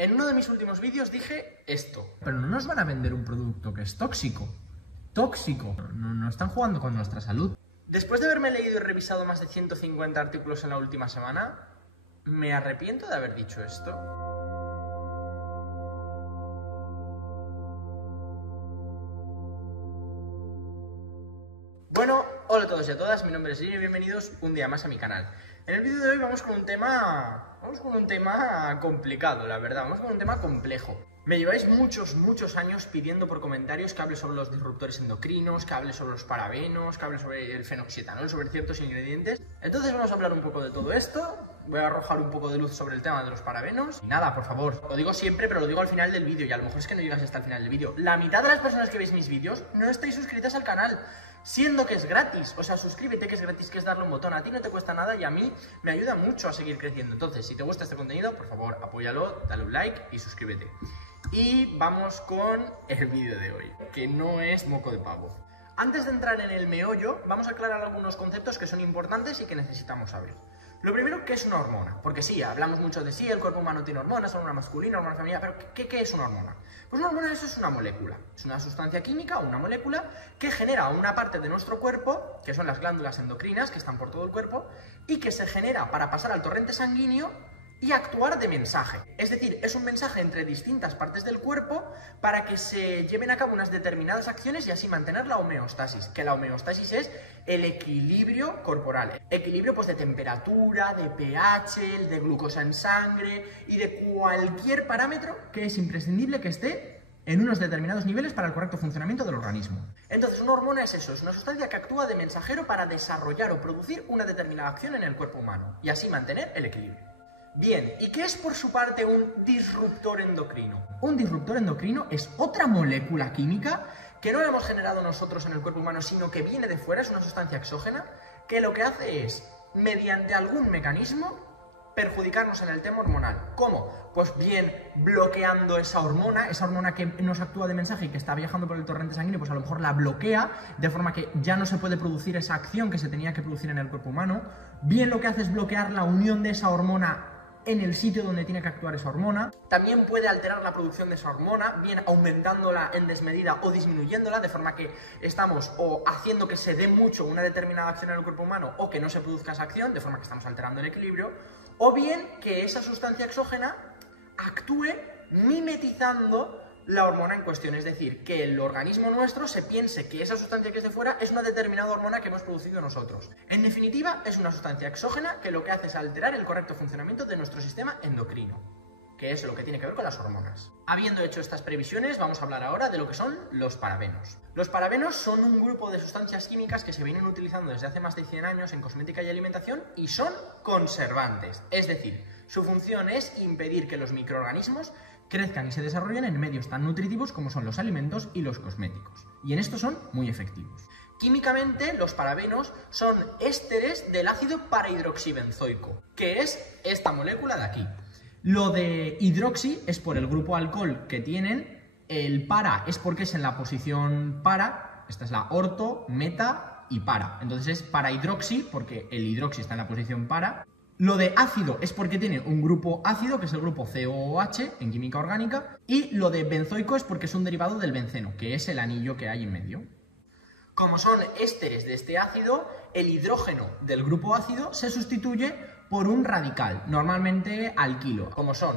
En uno de mis últimos vídeos dije esto. Pero no nos van a vender un producto que es tóxico. Tóxico. No están jugando con nuestra salud. Después de haberme leído y revisado más de 150 artículos en la última semana, me arrepiento de haber dicho esto. Bueno, hola a todos y a todas, mi nombre es Lino y bienvenidos un día más a mi canal. En el vídeo de hoy vamos con un tema complicado, la verdad, vamos con un tema complejo. Me lleváis muchos años pidiendo por comentarios que hable sobre los disruptores endocrinos, que hable sobre los parabenos, que hable sobre el fenoxietanol, sobre ciertos ingredientes. Entonces vamos a hablar un poco de todo esto, voy a arrojar un poco de luz sobre el tema de los parabenos. Y nada, por favor, lo digo siempre, pero lo digo al final del vídeo, y a lo mejor es que no llegas hasta el final del vídeo. La mitad de las personas que veis mis vídeos no estáis suscritas al canal, siendo que es gratis. O sea, suscríbete, que es gratis, que es darle un botón. A ti no te cuesta nada y a mí me ayuda mucho a seguir creciendo. Entonces, si te gusta este contenido, por favor, apóyalo, dale un like y suscríbete. Y vamos con el vídeo de hoy, que no es moco de pavo. Antes de entrar en el meollo, vamos a aclarar algunos conceptos que son importantes y que necesitamos saber. Lo primero, ¿qué es una hormona? Porque sí, hablamos mucho de sí, el cuerpo humano tiene hormonas, hormona masculina, hormona femenina, pero ¿qué es una hormona? Pues una hormona eso es una molécula, es una sustancia química, una molécula que genera una parte de nuestro cuerpo, que son las glándulas endocrinas, que están por todo el cuerpo, y que se genera para pasar al torrente sanguíneo y actuar de mensaje. Es decir, es un mensaje entre distintas partes del cuerpo para que se lleven a cabo unas determinadas acciones y así mantener la homeostasis, que la homeostasis es el equilibrio corporal. Equilibrio pues de temperatura, de pH, de glucosa en sangre y de cualquier parámetro que es imprescindible que esté en unos determinados niveles para el correcto funcionamiento del organismo. Entonces, una hormona es eso, es una sustancia que actúa de mensajero para desarrollar o producir una determinada acción en el cuerpo humano y así mantener el equilibrio. Bien, ¿y qué es por su parte un disruptor endocrino? Un disruptor endocrino es otra molécula química que no la hemos generado nosotros en el cuerpo humano, sino que viene de fuera, es una sustancia exógena, que lo que hace es, mediante algún mecanismo, perjudicarnos en el tema hormonal. ¿Cómo? Pues bien, bloqueando esa hormona que nos actúa de mensaje y que está viajando por el torrente sanguíneo, pues a lo mejor la bloquea, de forma que ya no se puede producir esa acción que se tenía que producir en el cuerpo humano. Bien, lo que hace es bloquear la unión de esa hormona en el sitio donde tiene que actuar esa hormona. También puede alterar la producción de esa hormona, bien aumentándola en desmedida o disminuyéndola, de forma que estamos o haciendo que se dé mucho una determinada acción en el cuerpo humano o que no se produzca esa acción, de forma que estamos alterando el equilibrio, o bien que esa sustancia exógena actúe mimetizando la hormona en cuestión, es decir, que el organismo nuestro se piense que esa sustancia que es de fuera es una determinada hormona que hemos producido nosotros. En definitiva, es una sustancia exógena que lo que hace es alterar el correcto funcionamiento de nuestro sistema endocrino, que es lo que tiene que ver con las hormonas. Habiendo hecho estas previsiones, vamos a hablar ahora de lo que son los parabenos. Los parabenos son un grupo de sustancias químicas que se vienen utilizando desde hace más de 100 años en cosmética y alimentación y son conservantes, es decir, su función es impedir que los microorganismos crezcan y se desarrollen en medios tan nutritivos como son los alimentos y los cosméticos. Y en esto son muy efectivos. Químicamente, los parabenos son ésteres del ácido parahidroxibenzoico, que es esta molécula de aquí. Lo de hidroxi es por el grupo alcohol que tienen, el para es porque es en la posición para, esta es la orto, meta y para. Entonces es parahidroxi porque el hidroxi está en la posición para. Lo de ácido es porque tiene un grupo ácido, que es el grupo COOH en química orgánica, y lo de benzoico es porque es un derivado del benceno, que es el anillo que hay en medio. Como son ésteres de este ácido, el hidrógeno del grupo ácido se sustituye por un radical, normalmente alquilo, como son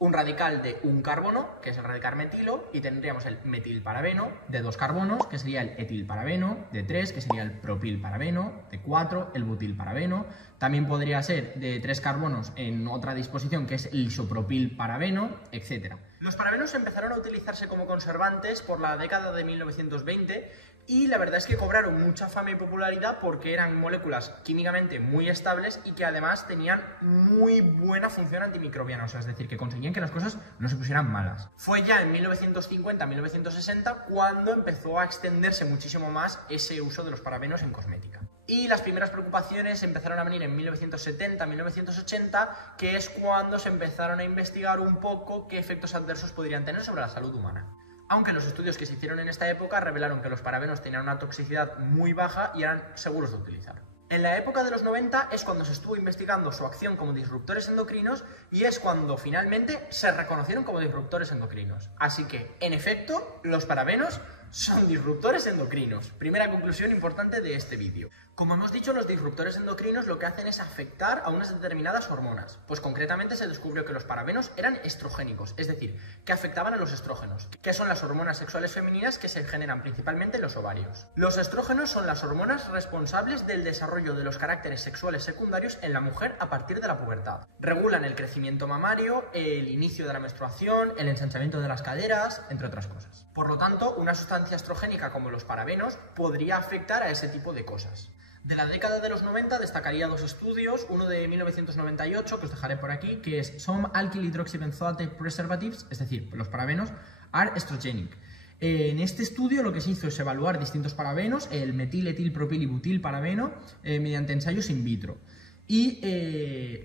un radical de un carbono, que es el radical metilo, y tendríamos el metilparabeno, de 2 carbonos, que sería el etilparabeno, de 3, que sería el propilparabeno, de 4, el butilparabeno. También podría ser de 3 carbonos en otra disposición, que es el isopropilparabeno, etc. Los parabenos empezaron a utilizarse como conservantes por la década de 1920 y la verdad es que cobraron mucha fama y popularidad porque eran moléculas químicamente muy estables y que además tenían muy buena función antimicrobiana, o sea, es decir, que conseguían que las cosas no se pusieran malas. Fue ya en 1950-1960 cuando empezó a extenderse muchísimo más ese uso de los parabenos en cosmética. Y las primeras preocupaciones empezaron a venir en 1970-1980, que es cuando se empezaron a investigar un poco qué efectos adversos podrían tener sobre la salud humana. Aunque los estudios que se hicieron en esta época revelaron que los parabenos tenían una toxicidad muy baja y eran seguros de utilizar. En la época de los 90 es cuando se estuvo investigando su acción como disruptores endocrinos y es cuando finalmente se reconocieron como disruptores endocrinos. Así que, en efecto, los parabenos son disruptores endocrinos. Primera conclusión importante de este vídeo. Como hemos dicho, los disruptores endocrinos lo que hacen es afectar a unas determinadas hormonas. Pues concretamente se descubrió que los parabenos eran estrogénicos, es decir, que afectaban a los estrógenos, que son las hormonas sexuales femeninas que se generan principalmente en los ovarios. Los estrógenos son las hormonas responsables del desarrollo de los caracteres sexuales secundarios en la mujer a partir de la pubertad. Regulan el crecimiento mamario, el inicio de la menstruación, el ensanchamiento de las caderas, entre otras cosas. Por lo tanto, una sustancia estrogénica como los parabenos podría afectar a ese tipo de cosas. De la década de los 90 destacaría dos estudios, uno de 1998, que os dejaré por aquí, que es Some alkyl hydroxybenzoate preservatives, es decir, los parabenos, are estrogenic. En este estudio lo que se hizo es evaluar distintos parabenos, el metil, etil, propil y butil parabeno, mediante ensayos in vitro. Y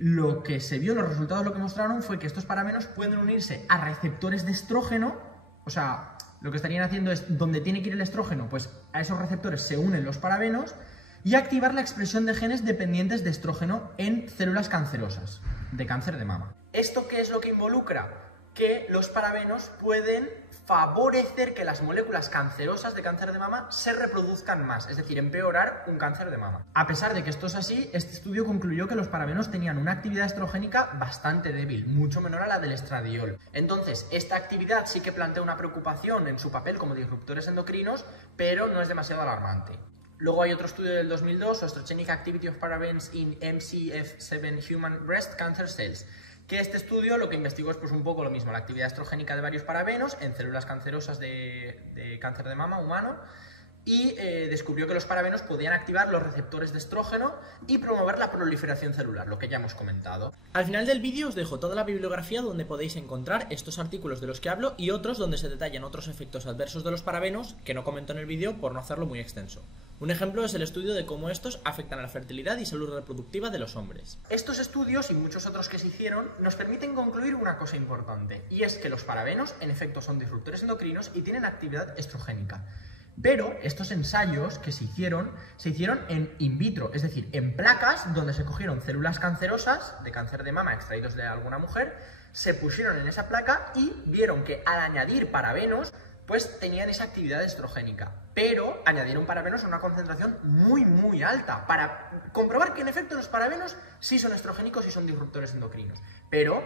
lo que se vio, los resultados lo que mostraron fue que estos parabenos pueden unirse a receptores de estrógeno, o sea, lo que estarían haciendo es, donde tiene que ir el estrógeno, pues a esos receptores se unen los parabenos, y activar la expresión de genes dependientes de estrógeno en células cancerosas, de cáncer de mama. ¿Esto qué es lo que involucra? Que los parabenos pueden favorecer que las moléculas cancerosas de cáncer de mama se reproduzcan más, es decir, empeorar un cáncer de mama. A pesar de que esto es así, este estudio concluyó que los parabenos tenían una actividad estrogénica bastante débil, mucho menor a la del estradiol. Entonces, esta actividad sí que plantea una preocupación en su papel como disruptores endocrinos, pero no es demasiado alarmante. Luego hay otro estudio del 2002, Oestrogenic Activity of Parabens in MCF7 Human Breast Cancer Cells, que este estudio lo que investigó es pues un poco lo mismo, la actividad estrogénica de varios parabenos en células cancerosas de cáncer de mama humano, y descubrió que los parabenos podían activar los receptores de estrógeno y promover la proliferación celular, lo que ya hemos comentado. Al final del vídeo os dejo toda la bibliografía donde podéis encontrar estos artículos de los que hablo y otros donde se detallan otros efectos adversos de los parabenos que no comento en el vídeo por no hacerlo muy extenso. Un ejemplo es el estudio de cómo estos afectan a la fertilidad y salud reproductiva de los hombres. Estos estudios y muchos otros que se hicieron nos permiten concluir una cosa importante, y es que los parabenos en efecto son disruptores endocrinos y tienen actividad estrogénica. Pero estos ensayos que se hicieron en in vitro, es decir, en placas donde se cogieron células cancerosas de cáncer de mama extraídos de alguna mujer, se pusieron en esa placa y vieron que al añadir parabenos pues tenían esa actividad estrogénica, pero añadieron parabenos a una concentración muy alta para comprobar que en efecto los parabenos sí son estrogénicos y son disruptores endocrinos, pero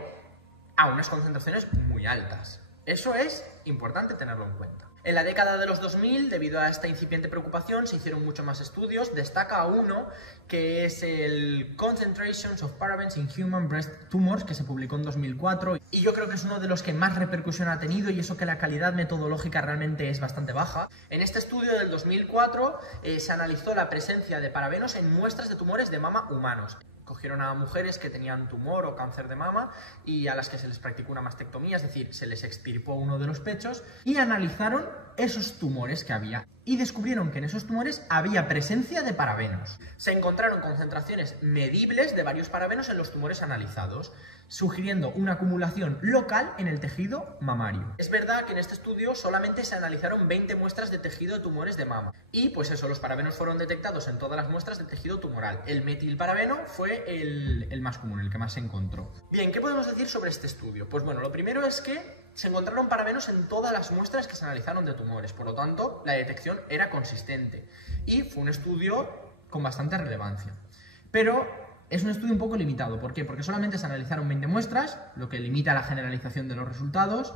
a unas concentraciones muy altas. Eso es importante tenerlo en cuenta. En la década de los 2000, debido a esta incipiente preocupación, se hicieron muchos más estudios. Destaca uno que es el Concentrations of Parabens in Human Breast Tumors, que se publicó en 2004. Y yo creo que es uno de los que más repercusión ha tenido, y eso que la calidad metodológica realmente es bastante baja. En este estudio del 2004 se analizó la presencia de parabenos en muestras de tumores de mama humanos. Cogieron a mujeres que tenían tumor o cáncer de mama y a las que se les practicó una mastectomía, es decir, se les extirpó uno de los pechos, y analizaron esos tumores que había y descubrieron que en esos tumores había presencia de parabenos. Se encontraron concentraciones medibles de varios parabenos en los tumores analizados, sugiriendo una acumulación local en el tejido mamario. Es verdad que en este estudio solamente se analizaron 20 muestras de tejido de tumores de mama y pues eso, los parabenos fueron detectados en todas las muestras de tejido tumoral. El metilparabeno fue el más común, el que más se encontró. Bien, ¿qué podemos decir sobre este estudio? Pues bueno, lo primero es que se encontraron parabenos en todas las muestras que se analizaron de tumores, por lo tanto, la detección era consistente y fue un estudio con bastante relevancia. Pero es un estudio un poco limitado. ¿Por qué? Porque solamente se analizaron 20 muestras, lo que limita la generalización de los resultados,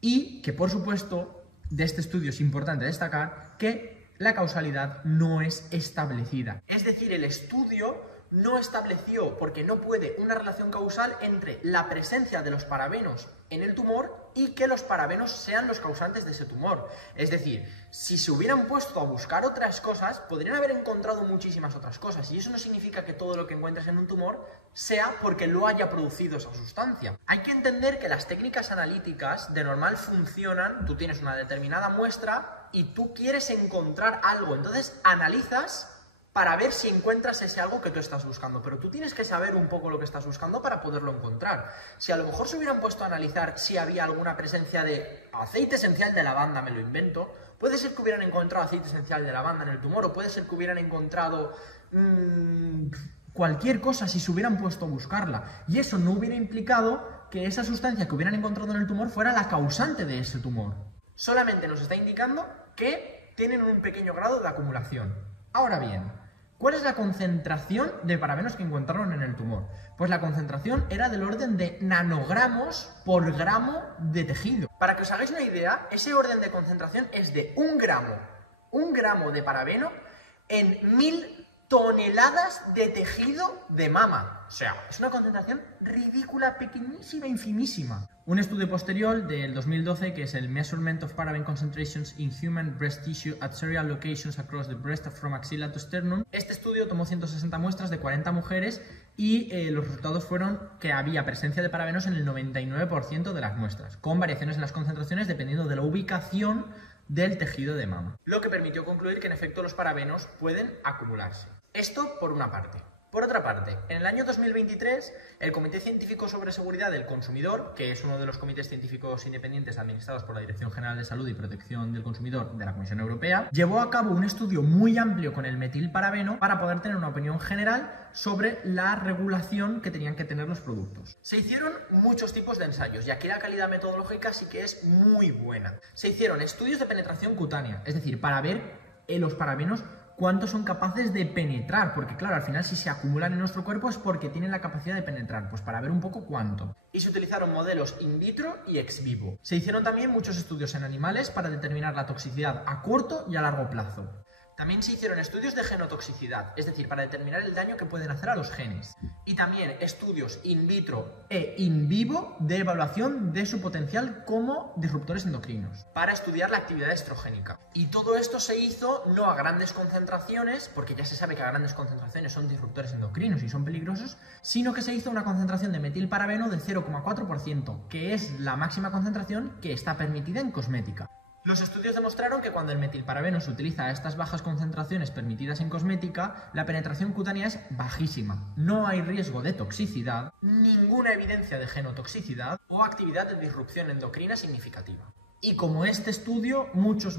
y que, por supuesto, de este estudio es importante destacar que la causalidad no es establecida. Es decir, el estudio no estableció, porque no puede, una relación causal entre la presencia de los parabenos en el tumor y que los parabenos sean los causantes de ese tumor. Es decir, si se hubieran puesto a buscar otras cosas, podrían haber encontrado muchísimas otras cosas, y eso no significa que todo lo que encuentres en un tumor sea porque lo haya producido esa sustancia. Hay que entender que las técnicas analíticas de normal funcionan, tú tienes una determinada muestra y tú quieres encontrar algo, entonces analizas para ver si encuentras ese algo que tú estás buscando, pero tú tienes que saber un poco lo que estás buscando para poderlo encontrar. Si a lo mejor se hubieran puesto a analizar si había alguna presencia de aceite esencial de lavanda, me lo invento, puede ser que hubieran encontrado aceite esencial de lavanda en el tumor, o puede ser que hubieran encontrado cualquier cosa si se hubieran puesto a buscarla. Y eso no hubiera implicado que esa sustancia que hubieran encontrado en el tumor fuera la causante de ese tumor. Solamente nos está indicando que tienen un pequeño grado de acumulación. Ahora bien, ¿cuál es la concentración de parabenos que encontraron en el tumor? Pues la concentración era del orden de nanogramos por gramo de tejido. Para que os hagáis una idea, ese orden de concentración es de 1 gramo de parabeno en 1000 toneladas de tejido de mama. O sea, es una concentración ridícula, pequeñísima, infimísima. Un estudio posterior del 2012, que es el Measurement of Paraben Concentrations in Human Breast Tissue at Serial Locations Across the Breast from Axilla to Sternum. Este estudio tomó 160 muestras de 40 mujeres y los resultados fueron que había presencia de parabenos en el 99% de las muestras, con variaciones en las concentraciones dependiendo de la ubicación del tejido de mama. Lo que permitió concluir que en efecto los parabenos pueden acumularse. Esto por una parte. Por otra parte, en el año 2023, el Comité Científico sobre Seguridad del Consumidor, que es uno de los comités científicos independientes administrados por la Dirección General de Salud y Protección del Consumidor de la Comisión Europea, llevó a cabo un estudio muy amplio con el metilparabeno para poder tener una opinión general sobre la regulación que tenían que tener los productos. Se hicieron muchos tipos de ensayos y aquí la calidad metodológica sí que es muy buena. Se hicieron estudios de penetración cutánea, es decir, para ver los parabenos cuántos son capaces de penetrar, porque claro, al final si se acumulan en nuestro cuerpo es porque tienen la capacidad de penetrar, pues para ver un poco cuánto. Y se utilizaron modelos in vitro y ex vivo. Se hicieron también muchos estudios en animales para determinar la toxicidad a corto y a largo plazo. También se hicieron estudios de genotoxicidad, es decir, para determinar el daño que pueden hacer a los genes. Y también estudios in vitro e in vivo de evaluación de su potencial como disruptores endocrinos, para estudiar la actividad estrogénica. Y todo esto se hizo no a grandes concentraciones, porque ya se sabe que a grandes concentraciones son disruptores endocrinos y son peligrosos, sino que se hizo una concentración de metilparabeno del 0,4%, que es la máxima concentración que está permitida en cosmética. Los estudios demostraron que cuando el metilparabeno se utiliza a estas bajas concentraciones permitidas en cosmética, la penetración cutánea es bajísima. No hay riesgo de toxicidad, ninguna evidencia de genotoxicidad o actividad de disrupción endocrina significativa. Y como este estudio, muchos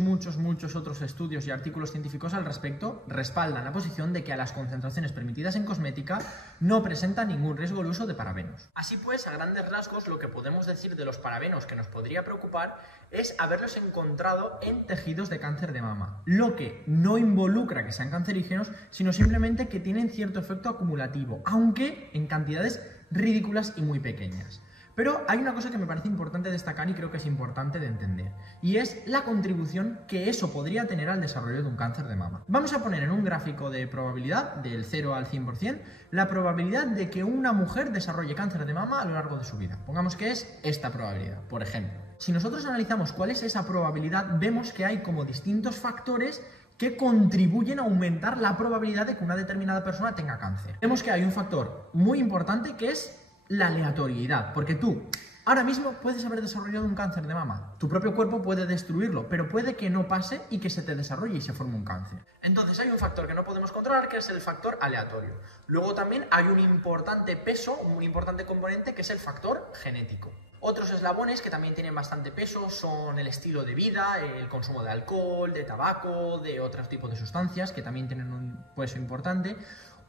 otros estudios y artículos científicos al respecto respaldan la posición de que a las concentraciones permitidas en cosmética no presenta ningún riesgo el uso de parabenos. Así pues, a grandes rasgos, lo que podemos decir de los parabenos que nos podría preocupar es haberlos encontrado en tejidos de cáncer de mama, lo que no involucra que sean cancerígenos, sino simplemente que tienen cierto efecto acumulativo, aunque en cantidades ridículas y muy pequeñas. Pero hay una cosa que me parece importante destacar y creo que es importante de entender, y es la contribución que eso podría tener al desarrollo de un cáncer de mama. Vamos a poner en un gráfico de probabilidad, del 0 al 100%, la probabilidad de que una mujer desarrolle cáncer de mama a lo largo de su vida. Pongamos que es esta probabilidad, por ejemplo. Si nosotros analizamos cuál es esa probabilidad, vemos que hay como distintos factores que contribuyen a aumentar la probabilidad de que una determinada persona tenga cáncer. Vemos que hay un factor muy importante que es la aleatoriedad, porque tú ahora mismo puedes haber desarrollado un cáncer de mama, tu propio cuerpo puede destruirlo, pero puede que no pase y que se te desarrolle y se forme un cáncer. Entonces hay un factor que no podemos controlar, que es el factor aleatorio. Luego también hay un importante peso, un importante componente, que es el factor genético. Otros eslabones que también tienen bastante peso son el estilo de vida, el consumo de alcohol, de tabaco, de otros tipos de sustancias que también tienen un peso importante.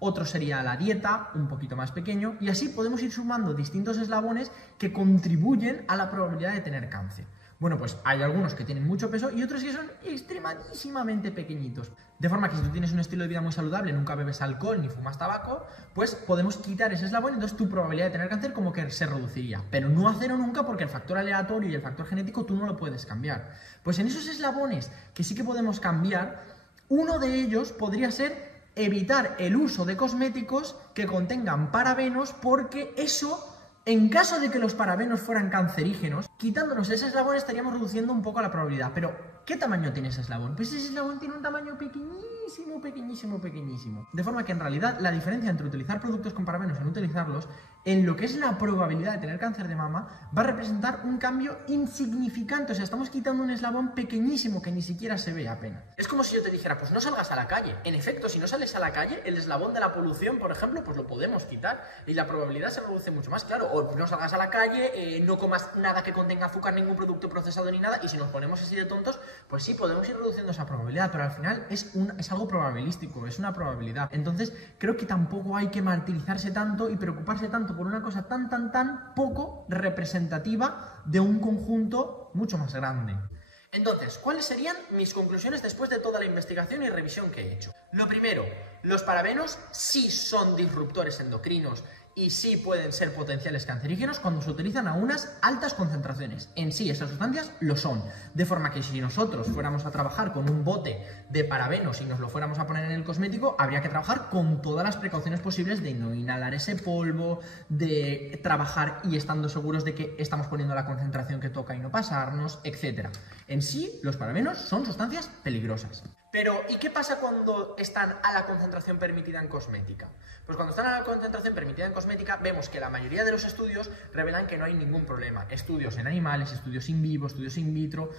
Otro sería la dieta, un poquito más pequeño, y así podemos ir sumando distintos eslabones que contribuyen a la probabilidad de tener cáncer. Bueno, pues hay algunos que tienen mucho peso y otros que son extremadísimamente pequeñitos. De forma que si tú tienes un estilo de vida muy saludable, nunca bebes alcohol ni fumas tabaco, pues podemos quitar ese eslabón y entonces tu probabilidad de tener cáncer como que se reduciría. Pero no a cero nunca, porque el factor aleatorio y el factor genético tú no lo puedes cambiar. Pues en esos eslabones que sí que podemos cambiar, uno de ellos podría ser evitar el uso de cosméticos que contengan parabenos, porque eso, en caso de que los parabenos fueran cancerígenos, quitándonos ese eslabón estaríamos reduciendo un poco la probabilidad. Pero, ¿qué tamaño tiene ese eslabón? Pues ese eslabón tiene un tamaño pequeñísimo, pequeñísimo, pequeñísimo. De forma que en realidad la diferencia entre utilizar productos con parabenos y no utilizarlos, en lo que es la probabilidad de tener cáncer de mama, va a representar un cambio insignificante. O sea, estamos quitando un eslabón pequeñísimo que ni siquiera se ve apenas. Es como si yo te dijera, pues no salgas a la calle. En efecto, si no sales a la calle, el eslabón de la polución, por ejemplo, pues lo podemos quitar y la probabilidad se reduce mucho más, claro. O no salgas a la calle, no comas nada que contenga contenga azúcar, ningún producto procesado ni nada, y si nos ponemos así de tontos, pues sí, podemos ir reduciendo esa probabilidad, pero al final es algo probabilístico, es una probabilidad. Entonces, creo que tampoco hay que martirizarse tanto y preocuparse tanto por una cosa tan poco representativa de un conjunto mucho más grande. Entonces, ¿cuáles serían mis conclusiones después de toda la investigación y revisión que he hecho? Lo primero, los parabenos sí son disruptores endocrinos y sí pueden ser potenciales cancerígenos cuando se utilizan a unas altas concentraciones. En sí, esas sustancias lo son. De forma que si nosotros fuéramos a trabajar con un bote de parabenos y nos lo fuéramos a poner en el cosmético, habría que trabajar con todas las precauciones posibles de no inhalar ese polvo, de trabajar y estando seguros de que estamos poniendo la concentración que toca y no pasarnos, etc. En sí, los parabenos son sustancias peligrosas. Pero, ¿y qué pasa cuando están a la concentración permitida en cosmética? Pues cuando están a la concentración permitida en cosmética, vemos que la mayoría de los estudios revelan que no hay ningún problema. Estudios en animales, estudios in vivo, estudios in vitro,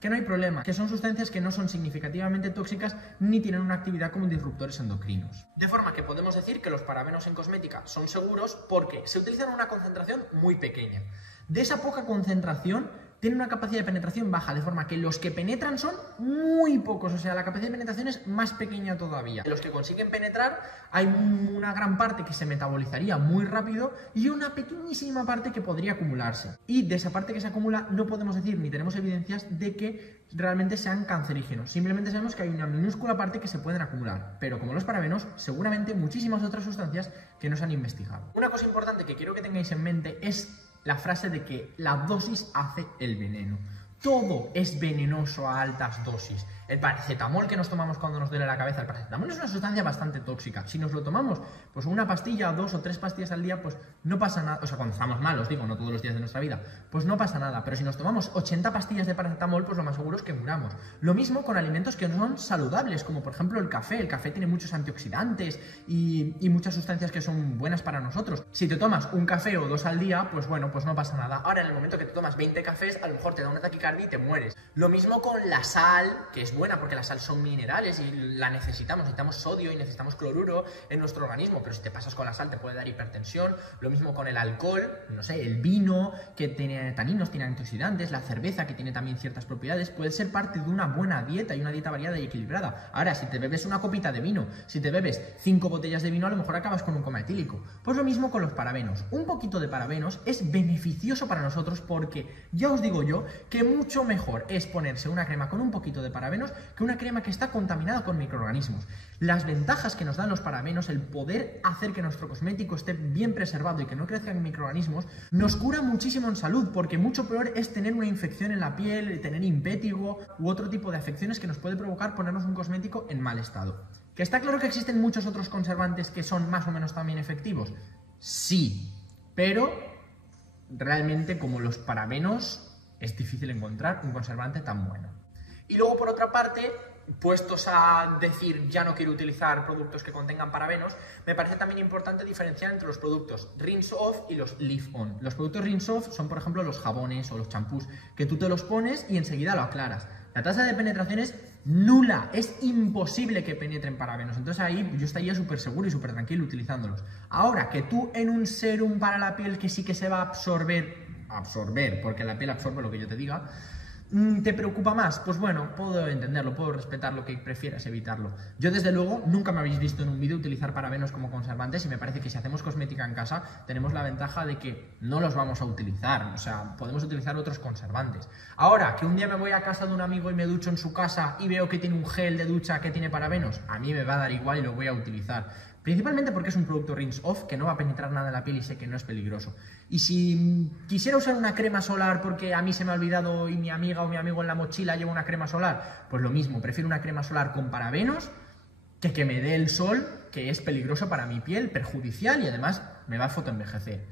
que no hay problema, que son sustancias que no son significativamente tóxicas ni tienen una actividad como disruptores endocrinos. De forma que podemos decir que los parabenos en cosmética son seguros porque se utilizan a una concentración muy pequeña. De esa poca concentración tienen una capacidad de penetración baja, de forma que los que penetran son muy pocos, o sea, la capacidad de penetración es más pequeña todavía. De los que consiguen penetrar, hay una gran parte que se metabolizaría muy rápido y una pequeñísima parte que podría acumularse. Y de esa parte que se acumula no podemos decir ni tenemos evidencias de que realmente sean cancerígenos. Simplemente sabemos que hay una minúscula parte que se pueden acumular, pero como los parabenos, seguramente muchísimas otras sustancias que no se han investigado. Una cosa importante que quiero que tengáis en mente es la frase de que la dosis hace el veneno. Todo es venenoso a altas dosis. El paracetamol que nos tomamos cuando nos duele la cabeza, el paracetamol es una sustancia bastante tóxica. Si nos lo tomamos, pues una pastilla, 2 o 3 pastillas al día, pues no pasa nada. O sea, cuando estamos malos, digo, no todos los días de nuestra vida, pues no pasa nada. Pero si nos tomamos 80 pastillas de paracetamol, pues lo más seguro es que muramos. Lo mismo con alimentos que no son saludables, como por ejemplo el café. El café tiene muchos antioxidantes y muchas sustancias que son buenas para nosotros. Si te tomas un café o 2 al día, pues bueno, pues no pasa nada. Ahora, en el momento que te tomas 20 cafés, a lo mejor te da una taquicardia y te mueres. Lo mismo con la sal, que es buena porque la sal son minerales y la necesitamos sodio y necesitamos cloruro en nuestro organismo, pero si te pasas con la sal te puede dar hipertensión. Lo mismo con el alcohol, no sé, el vino que tiene taninos, tiene antioxidantes, la cerveza que tiene también ciertas propiedades, puede ser parte de una buena dieta y una dieta variada y equilibrada. Ahora, si te bebes una copita de vino, si te bebes 5 botellas de vino, a lo mejor acabas con un coma etílico. Pues lo mismo con los parabenos. Un poquito de parabenos es beneficioso para nosotros porque ya os digo yo que mucho mejor es ponerse una crema con un poquito de parabenos que una crema que está contaminada con microorganismos. Las ventajas que nos dan los parabenos, el poder hacer que nuestro cosmético esté bien preservado y que no crezcan microorganismos, nos cura muchísimo en salud, porque mucho peor es tener una infección en la piel, tener impétigo u otro tipo de afecciones que nos puede provocar ponernos un cosmético en mal estado. ¿Que está claro que existen muchos otros conservantes que son más o menos también efectivos? Sí, pero realmente como los parabenos es difícil encontrar un conservante tan bueno. Y luego, por otra parte, puestos a decir ya no quiero utilizar productos que contengan parabenos, me parece también importante diferenciar entre los productos rinse off y los leave on. Los productos rinse off son, por ejemplo, los jabones o los champús, que tú te los pones y enseguida lo aclaras. La tasa de penetración es nula, es imposible que penetren parabenos. Entonces ahí yo estaría súper seguro y súper tranquilo utilizándolos. Ahora, que tú en un serum para la piel que sí que se va a absorber, porque la piel absorbe lo que yo te diga, ¿te preocupa más? Pues bueno, puedo entenderlo, puedo respetar lo que prefieras evitarlo. Yo desde luego nunca me habéis visto en un vídeo utilizar parabenos como conservantes y me parece que si hacemos cosmética en casa tenemos la ventaja de que no los vamos a utilizar, o sea, podemos utilizar otros conservantes. Ahora, que un día me voy a casa de un amigo y me ducho en su casa y veo que tiene un gel de ducha que tiene parabenos, a mí me va a dar igual y lo voy a utilizar. Principalmente porque es un producto rinse off que no va a penetrar nada en la piel y sé que no es peligroso. Y si quisiera usar una crema solar porque a mí se me ha olvidado y mi amiga o mi amigo en la mochila lleva una crema solar, pues lo mismo, prefiero una crema solar con parabenos que me dé el sol, que es peligroso para mi piel, perjudicial y además me va a fotoenvejecer.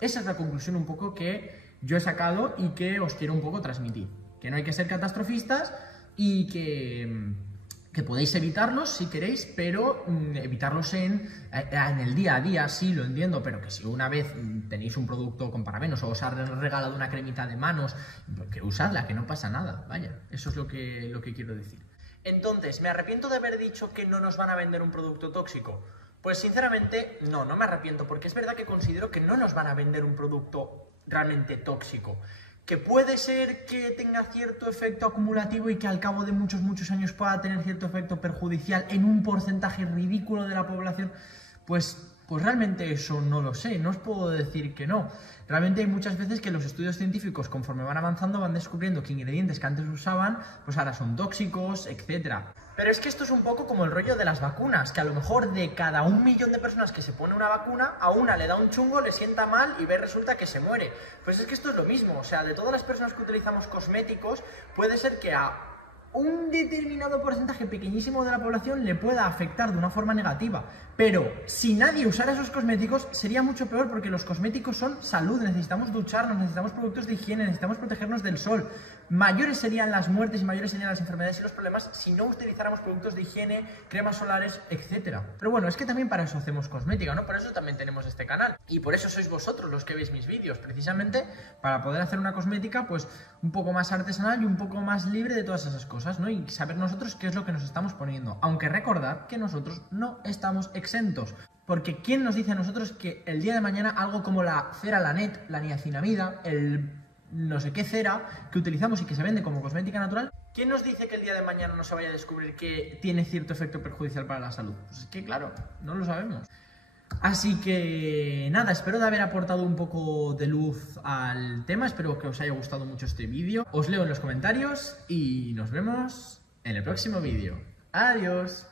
Esa es la conclusión un poco que yo he sacado y que os quiero un poco transmitir. Que no hay que ser catastrofistas y que podéis evitarlos si queréis, pero evitarlos en el día a día, sí, lo entiendo, pero que si una vez tenéis un producto con parabenos o os han regalado una cremita de manos, que usadla, que no pasa nada, vaya, eso es lo que quiero decir. Entonces, ¿me arrepiento de haber dicho que no nos van a vender un producto tóxico? Pues sinceramente, no me arrepiento, porque es verdad que considero que no nos van a vender un producto realmente tóxico. que puede ser que tenga cierto efecto acumulativo y que al cabo de muchos años pueda tener cierto efecto perjudicial en un porcentaje ridículo de la población, pues realmente eso no lo sé, no os puedo decir que no. Realmente hay muchas veces que los estudios científicos, conforme van avanzando, van descubriendo que ingredientes que antes usaban, pues ahora son tóxicos, etc. Pero es que esto es un poco como el rollo de las vacunas, que a lo mejor de cada 1 millón de personas que se pone una vacuna, a una le da un chungo, le sienta mal y ve resulta que se muere. Pues es que esto es lo mismo, o sea, de todas las personas que utilizamos cosméticos, puede ser que a un determinado porcentaje pequeñísimo de la población le pueda afectar de una forma negativa. Pero si nadie usara esos cosméticos sería mucho peor, porque los cosméticos son salud, necesitamos ducharnos, necesitamos productos de higiene, necesitamos protegernos del sol. Mayores serían las muertes y mayores serían las enfermedades y los problemas si no utilizáramos productos de higiene, cremas solares, etc. Pero bueno, es que también para eso hacemos cosmética, ¿no? Por eso también tenemos este canal. Y por eso sois vosotros los que veis mis vídeos, precisamente para poder hacer una cosmética pues un poco más artesanal y un poco más libre de todas esas cosas, ¿no? Y saber nosotros qué es lo que nos estamos poniendo. Aunque recordad que nosotros no estamos exentos. Porque ¿quién nos dice a nosotros que el día de mañana algo como la cera Lanet, la niacinamida, el no sé qué cera que utilizamos y que se vende como cosmética natural, ¿quién nos dice que el día de mañana no se vaya a descubrir que tiene cierto efecto perjudicial para la salud? Pues es que claro, no lo sabemos. Así que nada, espero de haber aportado un poco de luz al tema, espero que os haya gustado mucho este vídeo. Os leo en los comentarios y nos vemos en el próximo vídeo. ¡Adiós!